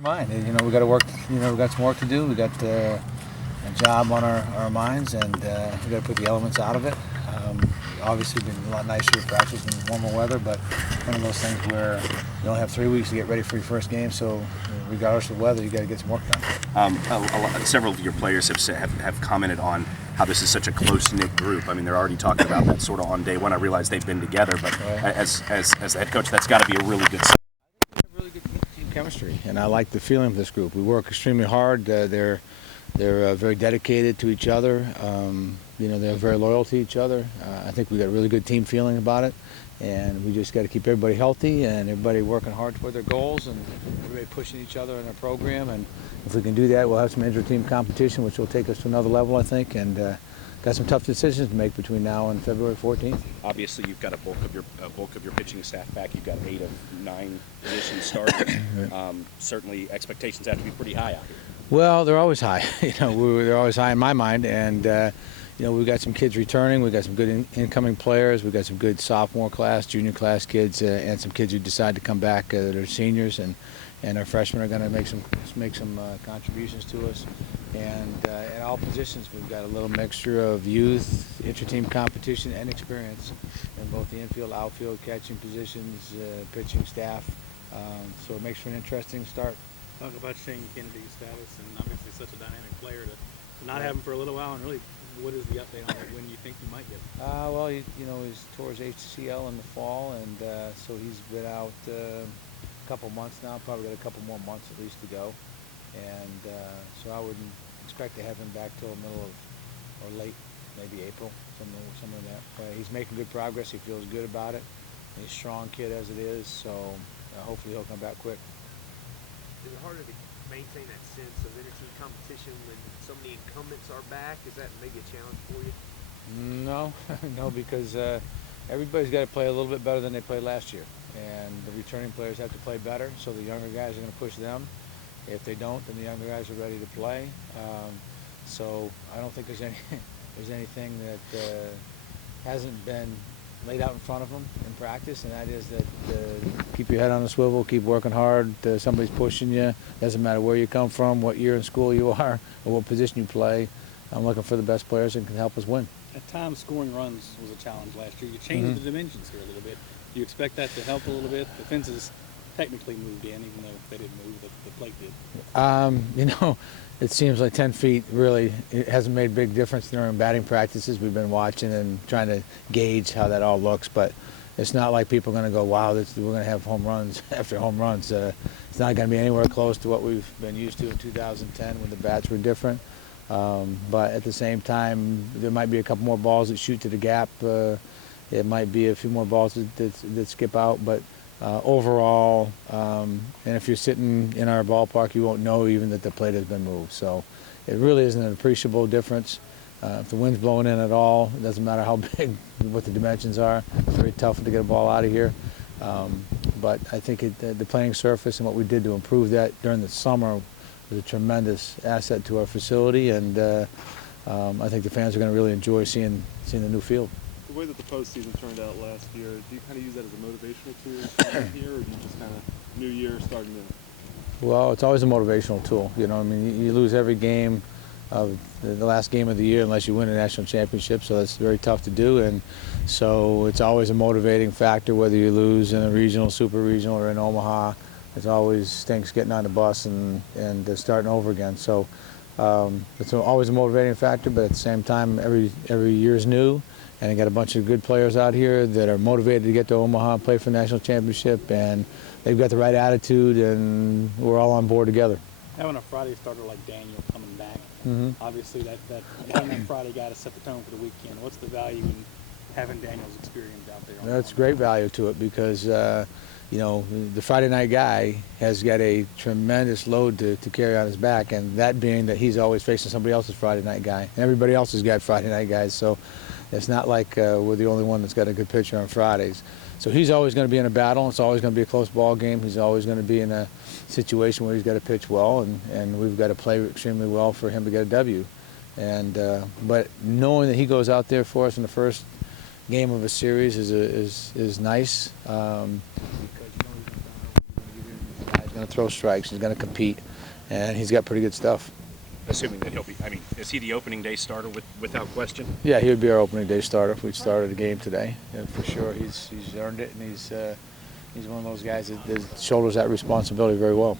your mind. You know, we got to work. You know, we got some work to do. We got a job on our minds, and we got to put the elements out of it. Obviously, been a lot nicer to practice in warmer weather, but one of those things where you only have 3 weeks to get ready for your first game. So, regardless of the weather, you got to get some work done. Several of your players have commented on how this is such a close-knit group. I mean, they're already talking about that sort of on day one. I realize they've been together, but as the head coach, that's got to be a really good sign. Really good team chemistry, and I like the feeling of this group. We work extremely hard. They're very dedicated to each other. You know, they're very loyal to each other. I think we got a really good team feeling about it, and we just got to keep everybody healthy and everybody working hard toward their goals and everybody pushing each other in their program. And if we can do that, we'll have some inter-team competition, which will take us to another level, I think. And got some tough decisions to make between now and February 14th. Obviously, you've got a bulk of your pitching staff back. You've got 8 of 9 position starters. Certainly, expectations have to be pretty high out here. Well, they're always high. You know, they're always high in my mind, and you know, we've got some kids returning. We've got some good incoming players. We've got some good sophomore class, junior class kids, and some kids who decide to come back that are seniors, and our freshmen are going to make some contributions to us. And at all positions, we've got a little mixture of youth, inter-team competition, and experience in both the infield, outfield, catching positions, pitching staff. So it makes for an interesting start. Talk about Shane Kennedy's status, and obviously such a dynamic player to not have him for a little while. And really, what is the update on when you think you might get him? Well, you know, he's tore his ACL in the fall, and so he's been out a couple months now. Probably got a couple more months at least to go, and so I wouldn't expect to have him back till middle of or late, maybe April, something like that. He's making good progress. He feels good about it. He's a strong kid as it is, so hopefully he'll come back quick. Is it harder to maintain that sense of inter-team competition when so many incumbents are back? Is that maybe a challenge for you? No, no, because everybody's got to play a little bit better than they played last year, and the returning players have to play better. So the younger guys are going to push them. If they don't, then the younger guys are ready to play. So I don't think there's anything that hasn't been laid out in front of them in practice, and that is that keep your head on a swivel, keep working hard. Somebody's pushing you. Doesn't matter where you come from, what year in school you are, or what position you play. I'm looking for the best players that can help us win. At times, scoring runs was a challenge last year. You changed the dimensions here a little bit. Do you expect that to help a little bit? The fences technically moved in, even though they didn't move, the plate did. You know, it seems like 10 feet really it hasn't made a big difference during batting practices. We've been watching and trying to gauge how that all looks, but it's not like people are going to go, wow, we're going to have home runs after home runs. It's not going to be anywhere close to what we've been used to in 2010 when the bats were different. But at the same time, there might be a couple more balls that shoot to the gap. It might be a few more balls that skip out, but overall, and if you're sitting in our ballpark, you won't know even that the plate has been moved. So it really isn't an appreciable difference. If the wind's blowing in at all, it doesn't matter how big, what the dimensions are. It's very tough to get a ball out of here. But I think the playing surface and what we did to improve that during the summer was a tremendous asset to our facility, and I think the fans are going to really enjoy seeing the new field. The way that the postseason turned out last year, do you kind of use that as a motivational tool here, or do you just kind of new year starting to? Well, it's always a motivational tool. You know, I mean, you lose every game of the last game of the year unless you win a national championship, so that's very tough to do. And so it's always a motivating factor whether you lose in a regional, super regional, or in Omaha. It always stinks getting on the bus and starting over again. So it's always a motivating factor, but at the same time, every year is new. And I got a bunch of good players out here that are motivated to get to Omaha and play for the national championship, and they've got the right attitude, and we're all on board together. Having a Friday starter like Daniel coming back, obviously that having that Friday guy to set the tone for the weekend. What's the value in having Daniel's experience out there? That's great value to it because you know, the Friday night guy has got a tremendous load to carry on his back, and that being that he's always facing somebody else's Friday night guy, and everybody else has got Friday night guys. So it's not like we're the only one that's got a good pitcher on Fridays. So he's always going to be in a battle. It's always going to be a close ball game. He's always going to be in a situation where he's got to pitch well, and we've got to play extremely well for him to get a W. And but knowing that he goes out there for us in the first game of a series is nice because you know he's going to give you going to throw strikes. He's going to compete, and he's got pretty good stuff. Assuming that he'll be, I mean, is he the opening day starter without question? Yeah, he would be our opening day starter if we started the game today. Yeah, for sure, he's earned it, and he's one of those guys that shoulders that responsibility very well.